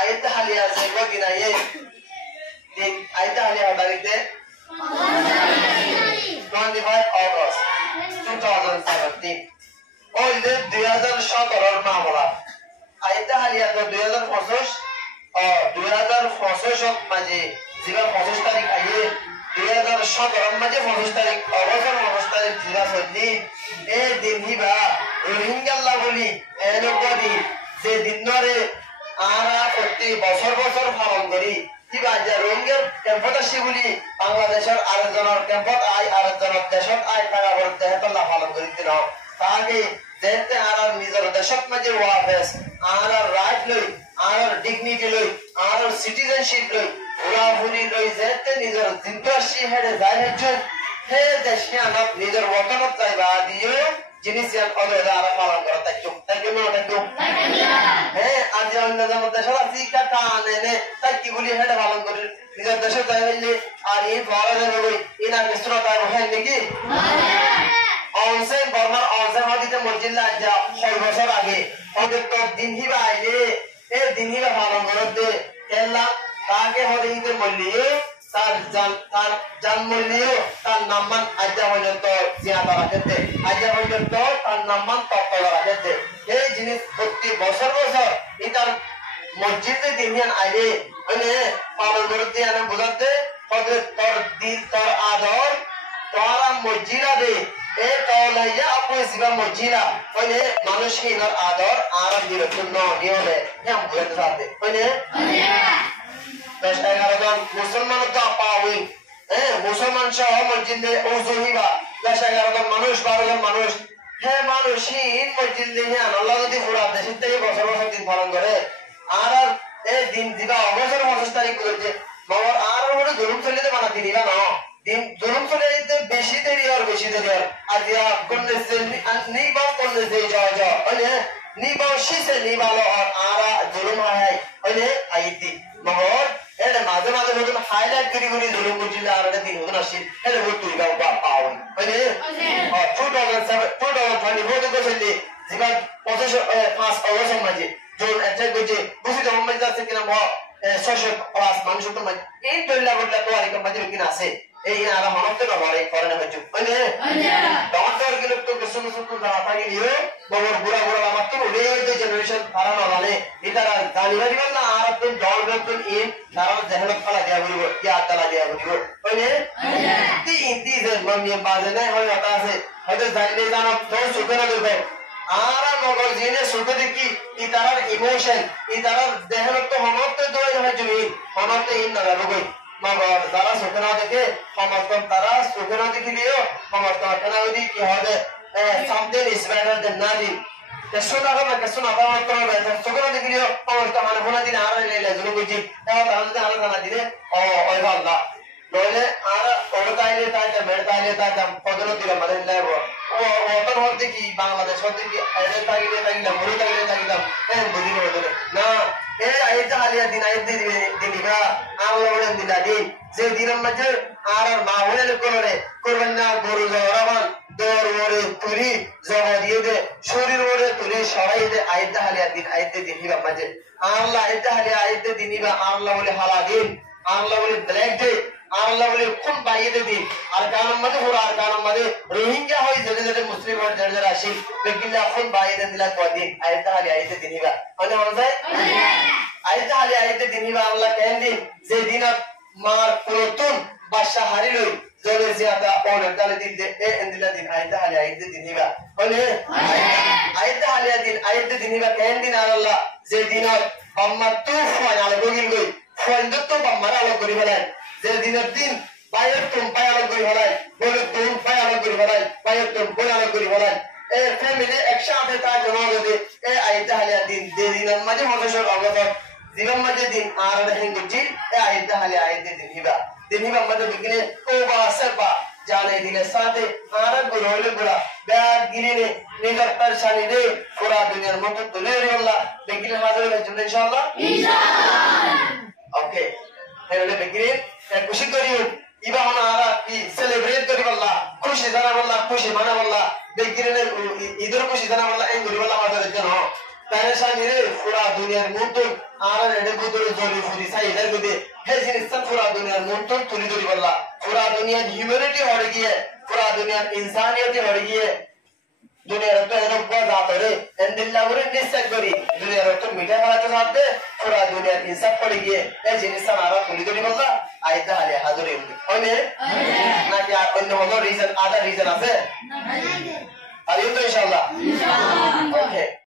ayat halia se ko dinaye ঠিক ayat halia তারিখে 25 August 2017 ওই যে 2017 এর মামলা ayat halia তো 2025 2025 মাঝে জিবা 25 তারিখ আইয়ে 2017 মাঝে 25 তারিখ অগস্ট 25 তারিখ জিবা সল্লি এ দিন হিবা রোহিঙ্গা বলি এনগদি যে দিন ধরে আরা প্রতি বছর বছর পালন করি কিবা যে রোহিঙ্গার ক্যাম্পত আসি বলি বাংলাদেশের আরেকজনের ক্যাম্পত আই আরেকজনের দেশত আই টাকা বড় দেহতলা পালন করি দিন তাকে যেতে আর নিজের দেশত মাঝে ওয়াফেস আর রাইট লই আর ডিগনিটি লই আর সিটিজেনশিপ লই পুরাপুরি লই যেতে নিজের জিন্দাসি হেডে যায় হচ্ছেন হে দেশে আনত নিজের ওয়াতনত যাইবা দিও জিনিস অদরে আর পালন করা তাই কি মনে থাকতো হ্যাঁ আজ অন্য যেমন দেশের আছে কাটা আনে তাই কি বলি হেডে পালন করি নিজের দেশে যাই হইলে আর এই ঘরে যাবে ইনা কিছু না তাই হয় নাকি অনসেন বর্মার অনসেন হদিতে মসজিদ যা 6 বছর আগে ওদের তো দিন হিবা আইলে এ দিন হিবা পালন করতে এলা তাকে হদিতে মল্লিয়ে তার জন্মলিও তার নামমান আজ্জা পর্যন্ত জিয়াদা রাখতে আজ্জা পর্যন্ত তার নামমান তত্ত্ব রাখতে এই জিনিস প্রতি বছর বছর এটার মসজিদে দিন আইলে মানে পালন করতে আনে বুঝাতে ওদের তোর দিল তোর আদর তোরা মসজিদা দে এ তলাইয়া আপনি জিবা মসজিদা মানে মানুষহীনের আদর আর বিরক্ত নিয়মে হ্যাঁ বুঝাতে চাতে মানে 10-11 জন মুসলমান তো পাওই হ্যাঁ মুসলমান সহ মসজিদে ওজহিবা 10-11 জন মানুষ 12 জন মানুষ হ্যাঁ মানুষহীন মসজিদে হ্যাঁ আল্লাহ যদি পুরা দেশের থেকে বছর বছর দিন পালন করে আর এই দিন দিবা অবসর 25 তারিখ করেছে বাবার আর ওরে জুলুম চলিতে বানা দিনিবা না দিন জুলুম চলে যেতে বেশি দেরি আর দিয়া করলে সে নিবা করলে যে যা মানে নিবা শিসে নিবালো আর আরা জুলুম হয় মানে আইতি মগর এর মাঝে মাঝে নতুন হাইলাইট করি জুলুম বুঝিলে আর এটা দিন নতুন আসি এটা বহুত তুই বা পাওই মানে 2024 তে কইলি জিবা 5 অগস্ট মাঝে জোন অ্যাটাক করছে বুঝি তো মোহাম্মদ যাচ্ছে কিনা social class মানুষ তো মানে এই দলিলা বললা তো আর কি মাঝে কিনা আছে এই আরা মনতে না বলে করে না হচ্ছে মানে ডক্টর গুলো তো কিছু তো জানা থাকি নিও বড় বুড়া আমার তো ওই জেনারেশন তারা না জানে এটা জানিবা দিবেন না আর আপনি জল বেতন ইন তারা জেহলত ফলা দিয়া বলিব কি আতালা দিয়া বলিব মানে তিন যে মামি বাজে নাই হয় কথা আছে হয়তো জানলে জানো তো সুখে না দেবে আর মগর জিনে সুখে দেখি ই তারার ইমোশন ই তারার দেহলত হমত দই হয় জমি হমত ইন না রবই মগর যারা সুখে না দেখে সমস্ত তারা সুখে না দেখিলেও সমস্ত কেনা যদি কি হবে something is better than nothing কেসুনা করবে সুখে না দেখিলেও সমস্ত মানে ভোলা দিনে আর লেলে জুলুম বুঝি তাহলে তাহলে জানা দিলে ও ওই আল্লাহ নইলে আর ওড়তাইলে তাইতে মেড়তাইলে তাইতে পদর দিলে মানে লাগব ও ওতর হতে কি বাংলাদেশ হতে কি আইলে তাইলে মুড়ি তাইলে বুঝি করে না এই আইতা আলিয়া দিন আইতে দিনিবা আল্লাহ বলেন দিলা দিন যে দিনের মধ্যে আর মাহলে কোরে করবেন না গরু জরাবান দর ওরে তুলি জবা দিয়ে দে শরীর ওরে তুলি সরাই দে আইতা আলিয়া দিন আইতে দিনিবা মধ্যে আল্লাহ আইতা আলিয়া আইতে দিনিবা আল্লাহ বলে হালা দিন আল্লাহ বলে ব্ল্যাক ডে আল্লাহ বলে কোন বাইরে দিন আর কারণ মধ্যে পুরো আর কারণ মধ্যে রোহিঙ্গা হয় যেতে মুসলিম আর যারা আসি বেকিলা কোন বাইরে দিলা কদিন আইতা আলিয়া আইতে দিনিবা মানে বলতে আইতা আলিয়া আইতে দিনিবা আল্লাহ কেন দিন যে দিন মার পুরতুন বাদশা হারিলই জলে জিয়াদা অনেক দালে দিন দে এ এন্দিলা দিন আইতা আলিয়া আইতে দিনিবা মানে আইতা আলিয়া দিন আইতে দিনিবা কেন দিন আল্লাহ যে দিন আম্মা তুফান আলে বগিল গই ফন্দত বাম্মারা আলো করি ফেলেন যে দিনের দিন বাইরের তুম পায় আলো করি ফেলেন বলে তুম পায় আলো করি ফেলেন বাইরের তুম বলে আলো করি ফেলেন এ ফ্যামিলি একসাথে তার জমা যদি এ আইতা আলিয়া দিন যে দিনের মাঝে মদসর অবসর জীবন মাঝে দিন আর হিন্দুজি এ আইতা আলিয়া আইতে দিন হিবা মাঝে বিকিনে ও বা সেপা জানে দিলে সাথে আর গুলো হইলে গুলা ব্যাগ গিরিনে নিজের পরেশানি রে পুরা দুনিয়ার মতো তুলে আল্লাহ বিকিনে হাজির হয়ে যাবে ইনশাআল্লাহ ওকে তাহলে বিকিনে খুশি করিও ইবা হনা আরা কি সেলিব্রেট করি আল্লাহ খুশি জানা আল্লাহ খুশি মানা আল্লাহ বিকিনে ঈদের খুশি জানা আল্লাহ এই করি আল্লাহ আমাদের জন্য পেরেশানি রে পুরা দুনিয়ার মুদ্দুর আর এডে বুদুর জলি ফুরি সাই এর গদে হে জিনিসটা পুরা দুনিয়ার মুদ্দুর তুলি ধরি বললা পুরা দুনিয়ার হিউম্যানিটি হড়ে গিয়ে পুরা দুনিয়ার ইনসানিয়তি হড়ে গিয়ে দুনিয়ার তো এর বাজাত রে এন্দিল্লা করে নিশ্চয় করি দুনিয়ার তো মিঠা বানাতে সাথে পুরা দুনিয়ার ইনসাফ পড়ে গিয়ে এই জিনিসটা মারা তুলি ধরি বললা আইতা আলে হাজরে ওনে নাকি আর অন্য কোনো রিজন আদার রিজন আছে না আর ইনশাআল্লাহ ওকে